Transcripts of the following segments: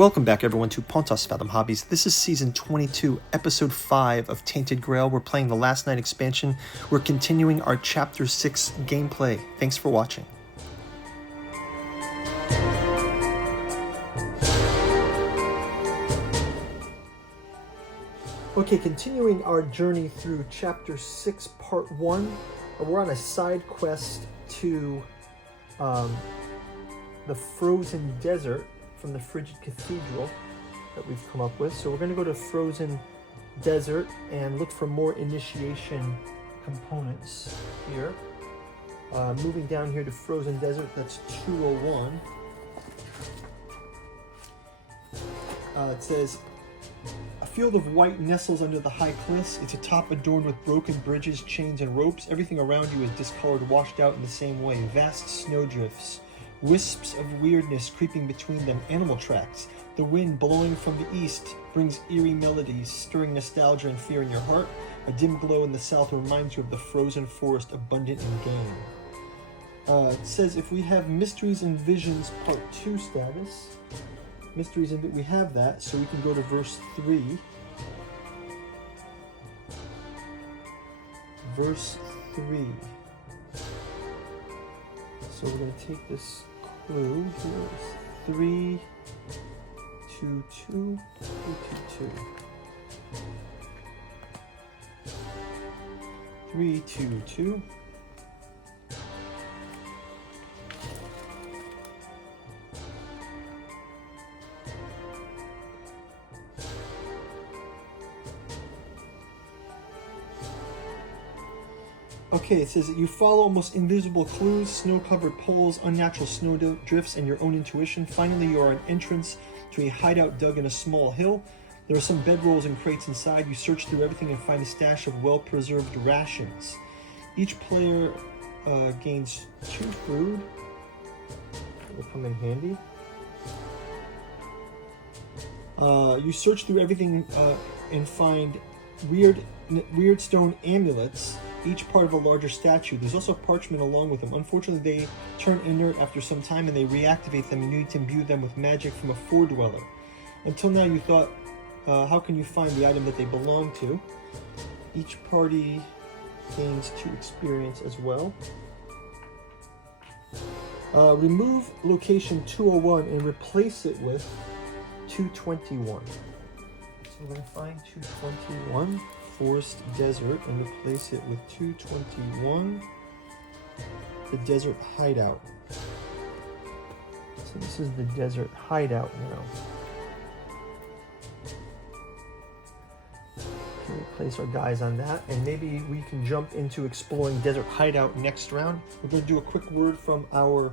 Welcome back, everyone, to Pontos Fathom Hobbies. This is Season 22, Episode 5 of Tainted Grail. We're playing the Last Night expansion. We're continuing our Chapter 6 gameplay. Thanks for watching. Okay, continuing our journey through Chapter 6, Part 1. We're on a side quest to the frozen desert from the Frigid Cathedral that we've come up with. So we're going to go to Frozen Desert and look for more initiation components here. Moving down here to Frozen Desert, that's 201. It says, a field of white nestles under the high cliffs. It's a top adorned with broken bridges, chains, and ropes. Everything around you is discolored, washed out in the same way. Vast snowdrifts. Wisps of weirdness creeping between them, animal tracks. The wind blowing from the east brings eerie melodies, stirring nostalgia and fear in your heart. A dim glow in the south reminds you of the frozen forest, abundant in game. It says if we have Mysteries and Visions Part 2 status. Mysteries and we have that, so we can go to verse 3. Verse 3. So we're going to take this clue here. 3, 2, 2, 3, 2, 2. 3, 2, 2. Okay, it says that you follow almost invisible clues, snow-covered poles, unnatural snow drifts, and your own intuition. Finally, you are an entrance to a hideout dug in a small hill. There are some bedrolls and crates inside. You search through everything and find a stash of well-preserved rations. Each player gains 2 food. That will come in handy. You search through everything and find weird stone amulets, each part of a larger statue. There's also parchment along with them. Unfortunately, they turn inert after some time and they reactivate them, and you need to imbue them with magic from a foredweller. Until now, you thought, how can you find the item that they belong to? Each party gains 2 experience as well. Remove location 201 and replace it with 221. So we're going to find 221. Forest Desert and replace it with 221, the desert hideout. So this is the desert hideout now. Okay, place our guys on that, and maybe we can jump into exploring desert hideout next round. We're going to do a quick word from our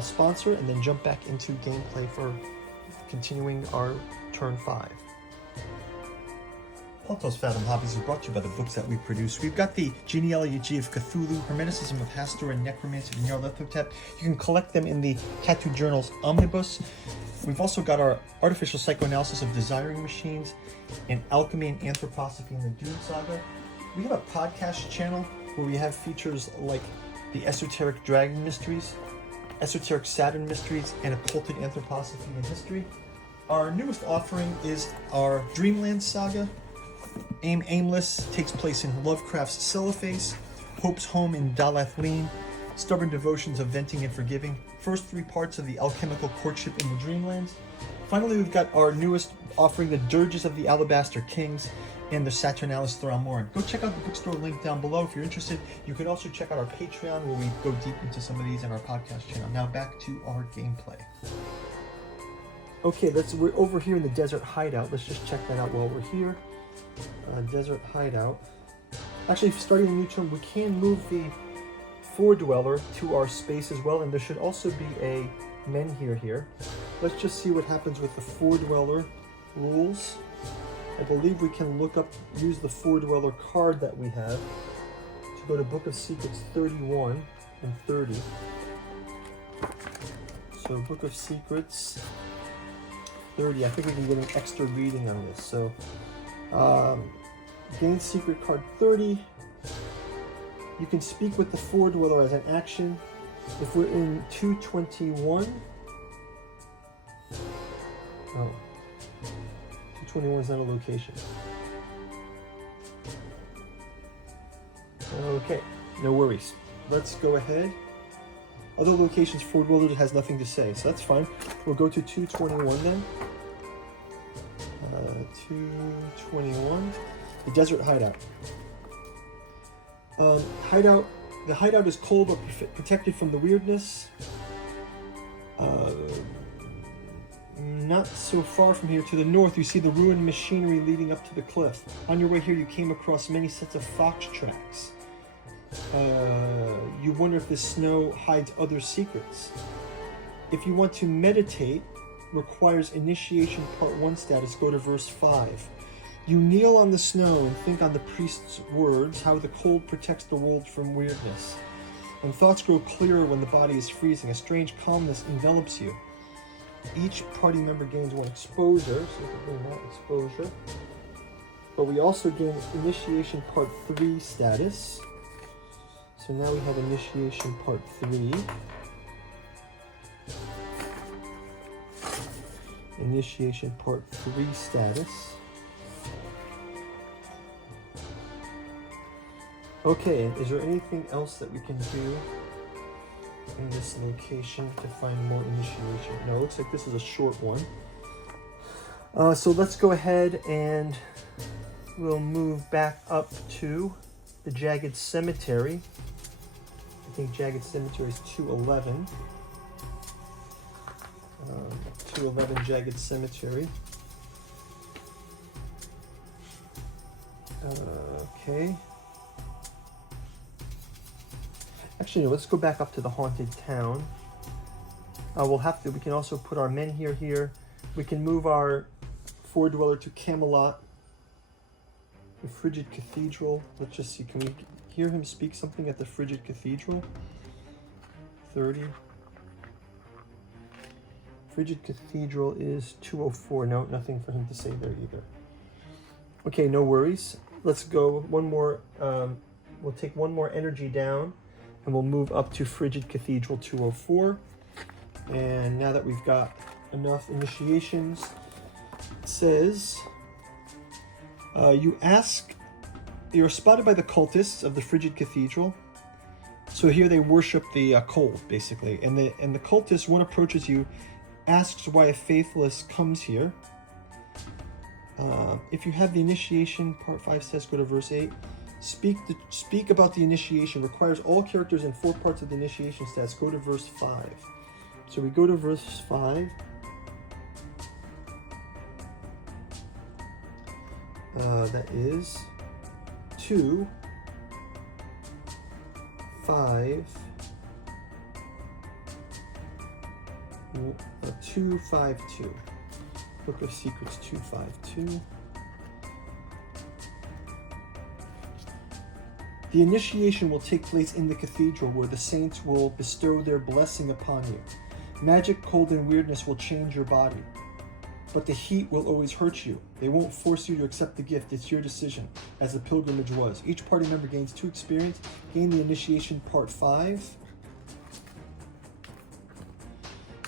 sponsor and then jump back into gameplay for continuing our turn 5. Pontos Fathom Hobbies is brought to you by the books that we produce. We've got the Genealogy of Cthulhu, Hermeticism of Hastur, and Necromancy of Nyarlathotep. You can collect them in the Tattoo Journals Omnibus. We've also got our Artificial Psychoanalysis of Desiring Machines and Alchemy and Anthroposophy in the Dune Saga. We have a podcast channel where we have features like the Esoteric Dragon Mysteries, Esoteric Saturn Mysteries, and Occulted Anthroposophy and History. Our newest offering is our Dreamland Saga. Aimless takes place in Lovecraft's Cellophase, Hope's Home in Dalathleen, Stubborn Devotions of Venting and Forgiving, first 3 parts of the Alchemical Courtship in the Dreamlands. Finally, we've got our newest offering, the Dirges of the Alabaster Kings and the Saturnalis Thramoran. Go check out the bookstore link down below if you're interested. You can also check out our Patreon where we go deep into some of these in our podcast channel. Now back to our gameplay. Okay, we're over here in the desert hideout. Let's just check that out while we're here. Desert hideout. Actually, starting a new turn, we can move the foredweller to our space as well, and there should also be a menhir here. Let's just see what happens with the foredweller rules. I believe we can use the foredweller card that we have to go to Book of Secrets 31 and 30. So Book of Secrets 30, I think we can get an extra reading on this. So gain secret card 30. You can speak with the foredweller as an action. If we're in 221, Oh. 221 is not a location. Okay, no worries. Let's go ahead. Other locations, Ford Willard has nothing to say, so that's fine. We'll go to 221 then. 221, the Desert Hideout. The hideout is cold but protected from the weirdness. Not so far from here, to the north, you see the ruined machinery leading up to the cliff. On your way here, you came across many sets of fox tracks. You wonder if this snow hides other secrets. If you want to meditate, requires initiation part 1 status, go to verse 5. You kneel on the snow and think on the priest's words, how the cold protects the world from weirdness. And thoughts grow clearer when the body is freezing. A strange calmness envelops you. Each party member gains 1 exposure, so we can bring that exposure. But we also gain initiation part 3 status. So now we have initiation part 3. Initiation part 3 status. Okay, is there anything else that we can do in this location to find more initiation? No, it looks like this is a short one. So let's go ahead and we'll move back up to the Jagged Cemetery. I think Jagged Cemetery is 211. 211 Jagged Cemetery. Okay. Actually, no, let's go back up to the Haunted Town. We can also put our men here. We can move our Ford Dweller to Camelot. The Frigid Cathedral. Let's just see, can we hear him speak something at the Frigid Cathedral? 30. Frigid Cathedral is 204. No, nothing for him to say there either. Okay, no worries. Let's go one more. We'll take one more energy down and we'll move up to Frigid Cathedral 204. And now that we've got enough initiations, it says, you're spotted by the cultists of the Frigid Cathedral. So here they worship the cold, basically. And the cultist, one approaches you, asks why a faithless comes here. If you have the initiation, part 5 says, go to verse 8. Speak about the initiation. Requires all characters in 4 parts of the initiation stats. Go to verse 5. So we go to verse 5. That is 2, 5, 252. Book of Secrets 252. The initiation will take place in the cathedral where the saints will bestow their blessing upon you. Magic, cold, and weirdness will change your body, but the heat will always hurt you. They won't force you to accept the gift. It's your decision, as the pilgrimage was. Each party member gains 2 experience. Gain the initiation part 5.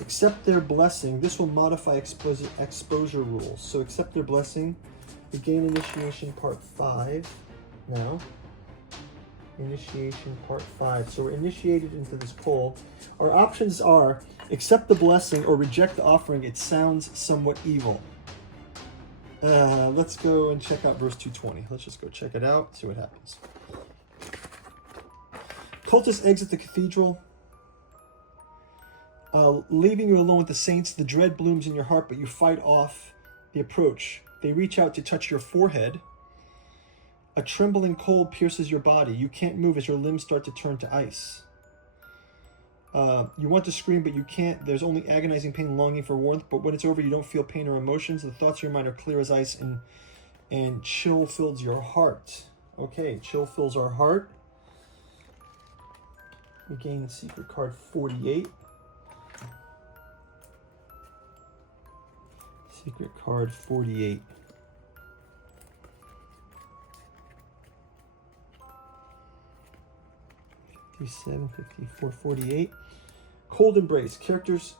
Accept their blessing. This will modify exposure rules. So accept their blessing. We gain initiation part 5 now. Initiation part 5. So we're initiated into this pole. Our options are accept the blessing or reject the offering. It sounds somewhat evil. Let's go and check out verse 220. Let's just go check it out, see what happens. Cultists exit the cathedral, leaving you alone with the saints. The dread blooms in your heart, but you fight off the approach. They reach out to touch your forehead. A trembling cold pierces your body. You can't move as your limbs start to turn to ice. You want to scream, but you can't. There's only agonizing pain and longing for warmth, but when it's over, you don't feel pain or emotions. The thoughts of your mind are clear as ice, and chill fills your heart. Okay, chill fills our heart. We gain secret card 48. Secret card 48. 57, 54, 48. Cold Embrace. Characters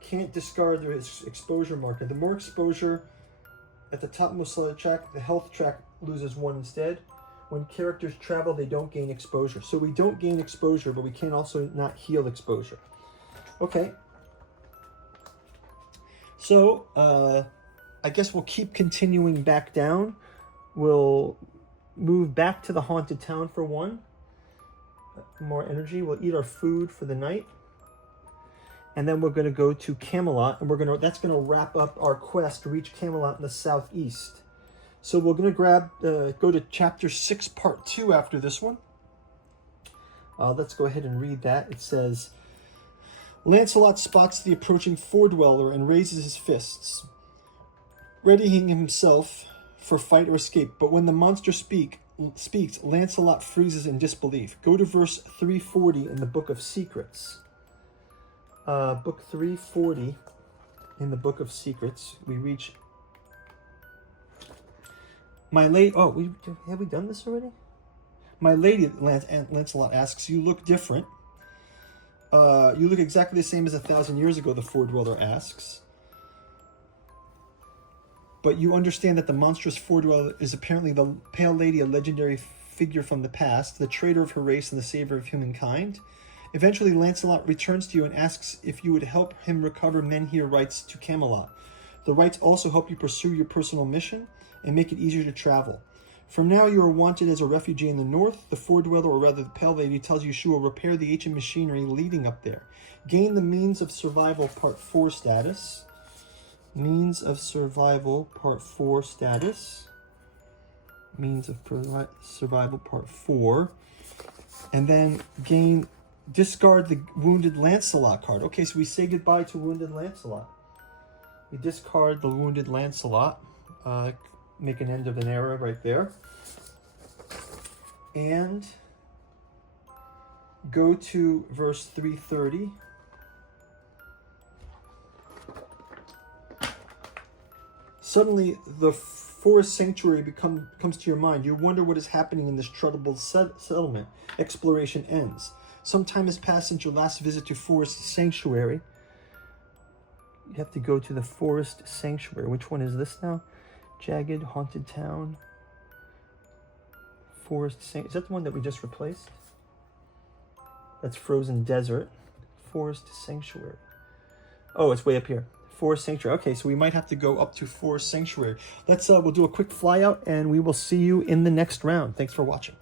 Can't discard the exposure marker. The more exposure at the topmost side of the track, the health track loses 1 instead. When characters travel, they don't gain exposure. So we don't gain exposure, but we can also not heal exposure. Okay. So, I guess we'll keep continuing back down. We'll move back to the haunted town for 1. More energy. We'll eat our food for the night. And then we're going to go to Camelot, and that's going to wrap up our quest to reach Camelot in the southeast. So we're going to go to chapter 6, part 2 after this one. Let's go ahead and read that. It says, Lancelot spots the approaching foredweller and raises his fists, readying himself for fight or escape. But when the monster speaks, Lancelot freezes in disbelief. Go to verse 340 in the Book of Secrets. Book 340 in the Book of Secrets. We reach... have we done this already? My lady, Lancelot asks, you look different. You look exactly the same as 1,000 years ago, the foredweller asks. But you understand that the monstrous foredweller is apparently the Pale Lady, a legendary figure from the past, the traitor of her race and the savior of humankind. Eventually, Lancelot returns to you and asks if you would help him recover Menhir rights to Camelot. The rights also help you pursue your personal mission and make it easier to travel. From now, you are wanted as a refugee in the north. The foredweller, or rather the Pale Lady, tells you she will repair the ancient machinery leading up there. Gain the Means of Survival Part 4 status. Means of Survival Part 4 status. Means of Survival Part 4. And then discard the Wounded Lancelot card. Okay, so we say goodbye to Wounded Lancelot. We discard the Wounded Lancelot. Make an end of an era right there. And go to verse 330. Suddenly, the forest sanctuary comes to your mind. You wonder what is happening in this troubled settlement. Exploration ends. Some time has passed since your last visit to Forest Sanctuary. You have to go to the Forest Sanctuary. Which one is this now? Jagged, Haunted Town. Forest Sanctuary. Is that the one that we just replaced? That's Frozen Desert. Forest Sanctuary. Oh, it's way up here. Forest Sanctuary. Okay, so we might have to go up to Forest Sanctuary. We'll do a quick fly out and we will see you in the next round. Thanks for watching.